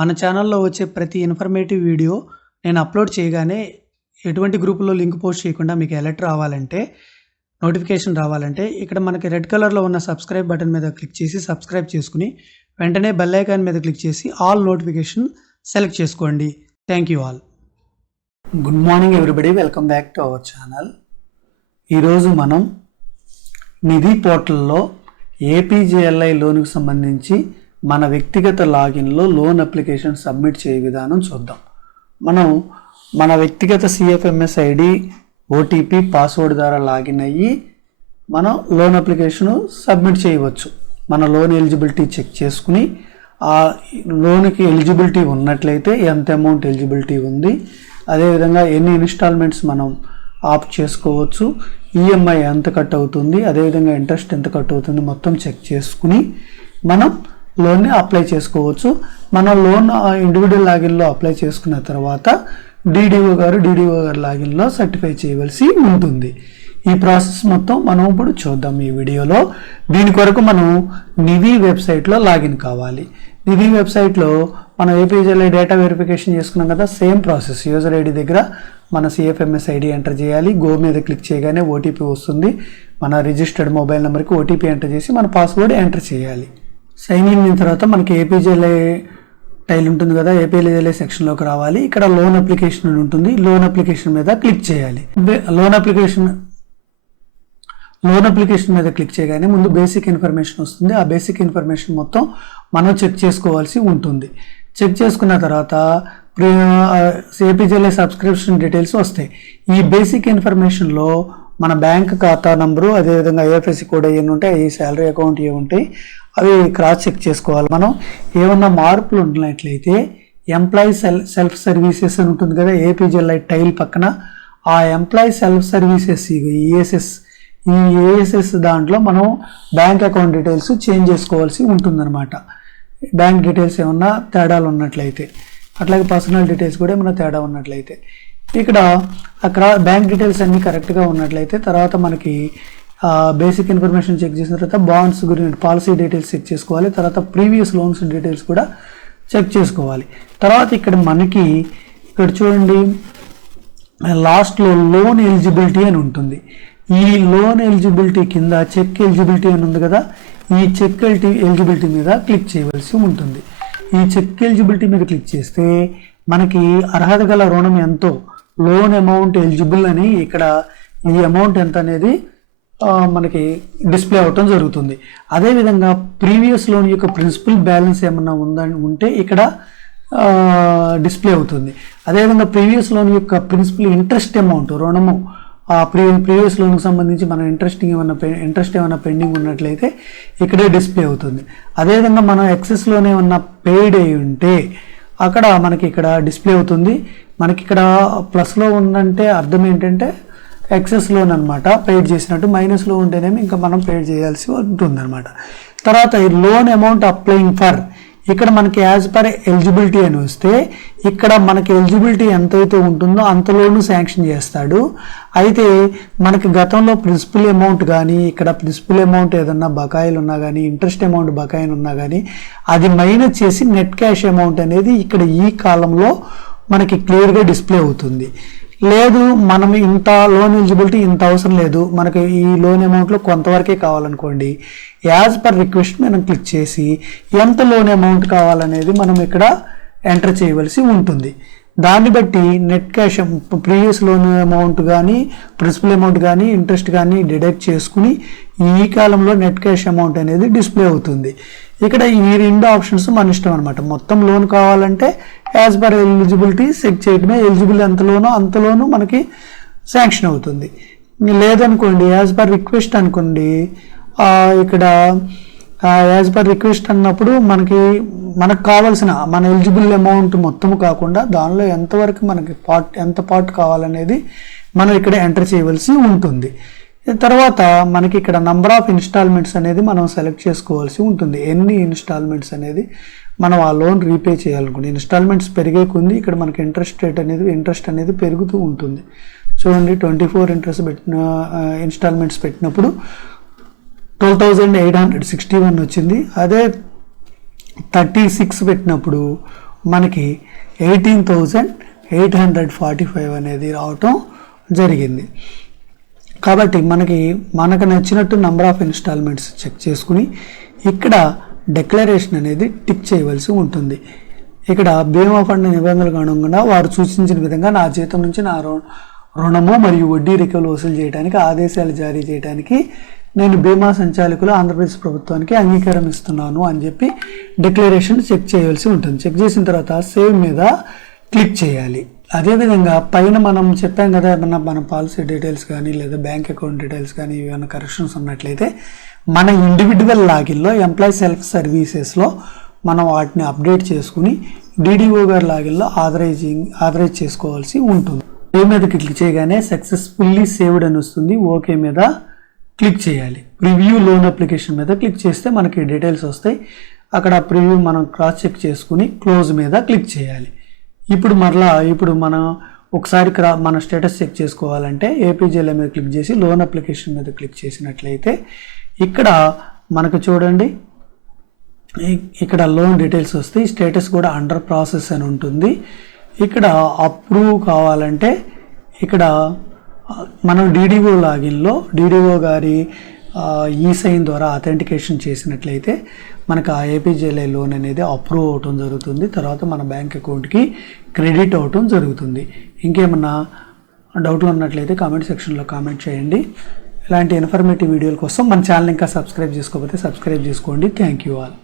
మన ఛానల్లో వచ్చే ప్రతి ఇన్ఫర్మేటివ్ వీడియో నేను అప్లోడ్ చేయగానే ఎటువంటి గ్రూపులో లింక్ పోస్ట్ చేయకుండా మీకు అలర్ట్ రావాలంటే, నోటిఫికేషన్ రావాలంటే ఇక్కడ మనకి రెడ్ కలర్లో ఉన్న సబ్స్క్రైబ్ బటన్ మీద క్లిక్ చేసి సబ్స్క్రైబ్ చేసుకుని వెంటనే బెల్ ఐకాన్ మీద క్లిక్ చేసి ఆల్ నోటిఫికేషన్ సెలెక్ట్ చేసుకోండి. Thank you all. Good morning everybody, welcome back to our channel. ఈరోజు మనం నిధి పోర్టల్లో ఏపీజేఎల్ఐ లోన్కి సంబంధించి మన వ్యక్తిగత లాగిన్లో లోన్ అప్లికేషన్ సబ్మిట్ చేయ విధానం చూద్దాం. మనం మన వ్యక్తిగత సిఎఫ్ఎంఎస్ ఐడి, ఓటీపీ, పాస్వర్డ్ ద్వారా లాగిన్ అయ్యి మనం లోన్ అప్లికేషను సబ్మిట్ చేయవచ్చు. మన లోన్ ఎలిజిబిలిటీ చెక్ చేసుకుని ఆ లోన్కి ఎలిజిబిలిటీ ఉన్నట్లయితే ఎంత అమౌంట్ ఎలిజిబిలిటీ ఉంది, అదేవిధంగా ఎన్ని ఇన్స్టాల్మెంట్స్ మనం ఆప్ట్ చేసుకోవచ్చు, ఈఎంఐ ఎంత కట్ అవుతుంది, అదేవిధంగా ఇంట్రెస్ట్ ఎంత కట్ అవుతుంది మొత్తం చెక్ చేసుకుని మనం లోన్ని అప్లై చేసుకోవచ్చు. మన లోన్ ఇండివిజువల్ లాగిన్లో అప్లై చేసుకున్న తర్వాత డిడిఓ గారు లాగిన్లో సర్టిఫై చేయవలసి ఉంటుంది. ఈ ప్రాసెస్ మొత్తం మనం ఇప్పుడు చూద్దాం ఈ వీడియోలో. దీని కొరకు మనం నిధి వెబ్సైట్లో లాగిన్ కావాలి. నిధి వెబ్సైట్లో మనం ఏపీజేఎల్ఐ డేటా వెరిఫికేషన్ చేసుకున్నాం కదా, సేమ్ ప్రాసెస్. యూజర్ ఐడి దగ్గర మన సిఎఫ్ఎంఎస్ ఐడి ఎంటర్ చేయాలి. గో మీద క్లిక్ చేయగానే ఓటీపీ వస్తుంది. మన రిజిస్టర్డ్ మొబైల్ నెంబర్కి ఓటీపీ ఎంటర్ చేసి మన పాస్వర్డ్ ఎంటర్ చేయాలి. సైన్ ఇన్ అయిన తర్వాత మనకి ఏపీజేఎల్ఐ టైల్ ఉంటుంది కదా, ఏపీజేఎల్ఐ సెక్షన్లోకి రావాలి. ఇక్కడ లోన్ అప్లికేషన్ అని ఉంటుంది. లోన్ అప్లికేషన్ మీద క్లిక్ చేయాలి. లోన్ అప్లికేషన్ మీద క్లిక్ చేయగానే ముందు బేసిక్ ఇన్ఫర్మేషన్ వస్తుంది. ఆ బేసిక్ ఇన్ఫర్మేషన్ మొత్తం మనం చెక్ చేసుకోవాల్సి ఉంటుంది. చెక్ చేసుకున్న తర్వాత ఏపీజేఎల్ఐ సబ్స్క్రిప్షన్ డీటెయిల్స్ వస్తాయి. ఈ బేసిక్ ఇన్ఫర్మేషన్లో మన బ్యాంక్ ఖాతా నంబరు, అదేవిధంగా ఐఎఫ్ఎస్సి కోడ్ అయ్యి ఉంటాయి, ఈ శాలరీ అకౌంట్ ఏ ఉంటాయి, అవి క్రాస్ చెక్ చేసుకోవాలి. మనం ఏమన్నా మార్పులు ఉన్నట్లయితే ఎంప్లాయీ సెల్ఫ్ సర్వీసెస్ అని ఉంటుంది కదా ఏపీజేఎల్ఐ టైల్ పక్కన, ఆ ఎంప్లాయీ సెల్ఫ్ సర్వీసెస్ ఈ ఏఎస్ఎస్ దాంట్లో మనం బ్యాంక్ అకౌంట్ డీటెయిల్స్ చేంజ్ చేసుకోవాల్సి ఉంటుందన్నమాట. బ్యాంక్ డీటెయిల్స్ ఏమన్నా తేడాలు ఉన్నట్లయితే, అట్లాగే పర్సనల్ డీటెయిల్స్ కూడా ఏమన్నా తేడా ఉన్నట్లయితే, ఇక్కడ అక్కడ బ్యాంక్ డీటెయిల్స్ అన్నీ కరెక్ట్గా ఉన్నట్లయితే తర్వాత మనకి బేసిక్ ఇన్ఫర్మేషన్ చెక్ చేసిన తర్వాత బాండ్స్ గురించి పాలసీ డీటెయిల్స్ చెక్ చేసుకోవాలి. తర్వాత ప్రీవియస్ లోన్స్ డీటెయిల్స్ కూడా చెక్ చేసుకోవాలి. తర్వాత ఇక్కడ మనకి ఇక్కడ చూడండి లాస్ట్లో లోన్ ఎలిజిబిలిటీ అని ఉంటుంది. ఈ లోన్ ఎలిజిబిలిటీ కింద చెక్ ఎలిజిబిలిటీ అని ఉంది కదా, ఈ చెక్ ఎలిజిబిలిటీ మీద క్లిక్ చేయవలసి ఉంటుంది. ఈ చెక్ ఎలిజిబిలిటీ మీద క్లిక్ చేస్తే మనకి అర్హత గల రుణం ఎంతో, లోన్ అమౌంట్ ఎలిజిబుల్ అని ఇక్కడ ఈ అమౌంట్ ఎంత అనేది మనకి డిస్ప్లే అవటం జరుగుతుంది. అదేవిధంగా ప్రీవియస్ లోన్ యొక్క ప్రిన్సిపల్ బ్యాలెన్స్ ఏమన్నా ఉంటే ఇక్కడ డిస్ప్లే అవుతుంది. అదేవిధంగా ప్రీవియస్ లోన్ యొక్క ప్రిన్సిపల్ ఇంట్రెస్ట్ అమౌంట్, రుణము ప్రీవియస్ లోన్కి సంబంధించి మన ఇంట్రెస్ట్ ఏమైనా పెండింగ్ ఉన్నట్లయితే ఇక్కడే డిస్ప్లే అవుతుంది. అదేవిధంగా మనం ఎక్సెస్ లోన్ ఏమన్నా పెయిడ్ అయి ఉంటే అక్కడ మనకి ఇక్కడ డిస్ప్లే అవుతుంది. మనకి ఇక్కడ ప్లస్లో ఉందంటే అర్థం ఏంటంటే ఎక్సెస్ లోన్ అనమాట, పెయిడ్ చేసినట్టు. మైనస్లో ఉంటేనేమి ఇంకా మనం పెయిడ్ చేయాల్సి ఉంటుంది అనమాట. తర్వాత ఈ లోన్ అమౌంట్ అప్లయింగ్ ఫర్, ఇక్కడ మనకి యాజ్ పర్ ఎలిజిబిలిటీ అని వస్తే ఇక్కడ మనకి ఎలిజిబిలిటీ ఎంతైతే ఉంటుందో అంత లోను శాంక్షన్ చేస్తాడు. అయితే మనకి గతంలో ప్రిన్సిపల్ అమౌంట్ కానీ, ఇక్కడ ప్రిన్సిపల్ అమౌంట్ ఏదన్నా బకాయిలు ఉన్నా కానీ, ఇంట్రెస్ట్ అమౌంట్ బకాయిలు ఉన్నా కానీ అది మైనస్ చేసి నెట్ క్యాష్ అమౌంట్ అనేది ఇక్కడ ఈ కాలంలో మనకి క్లియర్గా డిస్ప్లే అవుతుంది. లేదు మనం ఇంత లోన్ ఎలిజిబిలిటీ ఇంత అవసరం లేదు, మనకి ఈ లోన్ అమౌంట్లో కొంతవరకే కావాలనుకోండి, యాజ్ పర్ రిక్వెస్ట్ మనం క్లిక్ చేసి ఎంత లోన్ అమౌంట్ కావాలనేది మనం ఇక్కడ ఎంటర్ చేయవలసి ఉంటుంది. దాన్ని బట్టి net cash previous loan amount కానీ, ప్రిన్సిపల్ అమౌంట్ కానీ, ఇంట్రెస్ట్ కానీ డిడక్ట్ చేసుకుని ఈ కాలంలో నెట్ క్యాష్ అమౌంట్ అనేది డిస్ప్లే అవుతుంది. ఇక్కడ ఈ రెండు ఆప్షన్స్ మన ఇష్టం అనమాట. మొత్తం లోన్ కావాలంటే యాజ్ పర్ ఎలిజిబిలిటీ చెక్ చేయడమే, ఎలిజిబుల్ ఎంత లోను మనకి శాంక్షన్ అవుతుంది. లేదనుకోండి యాజ్ పర్ రిక్వెస్ట్ అనుకోండి, ఇక్కడ యాజ్ పర్ రిక్వెస్ట్ అన్నప్పుడు మనకు కావాల్సిన మన ఎలిజిబుల్ అమౌంట్ మొత్తం కాకుండా దానిలో ఎంతవరకు మనకి ఎంత పార్ట్ కావాలనేది మనం ఇక్కడ ఎంటర్ చేయవలసి ఉంటుంది. తర్వాత మనకి ఇక్కడ నంబర్ ఆఫ్ ఇన్స్టాల్మెంట్స్ అనేది మనం సెలెక్ట్ చేసుకోవాల్సి ఉంటుంది. ఎన్ని ఇన్స్టాల్మెంట్స్ అనేది మనం ఆ లోన్ రీపే చేయాలనుకుంటే, ఇన్స్టాల్మెంట్స్ పెరిగే కొద్ది ఇక్కడ మనకి ఇంట్రెస్ట్ అనేది పెరుగుతూ ఉంటుంది. చూడండి 24 ఇన్స్టాల్మెంట్స్ పెట్టినప్పుడు 12,861 వచ్చింది. అదే 36 పెట్టినప్పుడు మనకి 18,845 అనేది రావటం జరిగింది. కాబట్టి మనకు నచ్చినట్టు నెంబర్ ఆఫ్ ఇన్స్టాల్మెంట్స్ చెక్ చేసుకుని ఇక్కడ డిక్లరేషన్ అనేది టిక్ చేయవలసి ఉంటుంది. ఇక్కడ బీమా ఫండ్ నిబంధనలకు అనుగుణంగా వారు సూచించిన విధంగా నా జీతం నుంచి నా రుణము మరియు వడ్డీ రికవరీ వసూలు చేయడానికి ఆదేశాలు జారీ చేయడానికి నేను బీమా సంచాలకులు ఆంధ్రప్రదేశ్ ప్రభుత్వానికి అంగీకారం ఇస్తున్నాను అని చెప్పి డిక్లరేషన్ చెక్ చేయవలసి ఉంటుంది. చెక్ చేసిన తర్వాత సేవ్ మీద క్లిక్ చేయాలి. అదేవిధంగా పైన మనం చెప్పాం కదా, ఏమన్నా మన పాలసీ డీటెయిల్స్ కానీ లేదా బ్యాంక్ అకౌంట్ డీటెయిల్స్ కానీ ఏమైనా కరెక్షన్స్ ఉన్నట్లయితే మన ఇండివిజువల్ లాగిన్లో ఎంప్లాయీ సెల్ఫ్ సర్వీసెస్లో మనం వాటిని అప్డేట్ చేసుకుని డిడిఓ గారి లాగిన్లో ఆథరైజ్ చేసుకోవాల్సి ఉంటుంది. ఏ మీద క్లిక్ చేయగానే సక్సెస్ఫుల్లీ సేవ్డ్ అని వస్తుంది. ఓకే మీద క్లిక్ చేయాలి. ప్రివ్యూ లోన్ అప్లికేషన్ మీద క్లిక్ చేస్తే మనకి డీటెయిల్స్ వస్తాయి. అక్కడ ప్రివ్యూ మనం క్రాస్ చెక్ చేసుకుని క్లోజ్ మీద క్లిక్ చేయాలి. ఇప్పుడు మనం ఒకసారి మన స్టేటస్ చెక్ చేసుకోవాలంటే ఏపీజేఎల్ మీద క్లిక్ చేసి లోన్ అప్లికేషన్ మీద క్లిక్ చేసినట్లయితే ఇక్కడ మనకు చూడండి, ఇక్కడ లోన్ డీటెయిల్స్ వస్తాయి. స్టేటస్ కూడా అండర్ ప్రాసెస్ అని ఉంటుంది. ఇక్కడ అప్రూవ్ కావాలంటే ఇక్కడ మనం డిడిఓ లాగిన్లో డిడిఓ గారి ఈసైన్ ద్వారా అథెంటికేషన్ చేసినట్లయితే మనకు ఆ ఏపీజేఎల్ఐ లోన్ అనేది అప్రూవ్ అవటం జరుగుతుంది. తర్వాత మన బ్యాంక్ అకౌంట్కి క్రెడిట్ అవటం జరుగుతుంది. ఇంకేమన్నా డౌట్లు ఉన్నట్లయితే కామెంట్ సెక్షన్లో కామెంట్ చేయండి. ఇలాంటి ఇన్ఫర్మేటివ్ వీడియోల కోసం మన ఛానల్ ఇంకా సబ్స్క్రైబ్ చేసుకోకపోతే సబ్స్క్రైబ్ చేసుకోండి. Thank you all.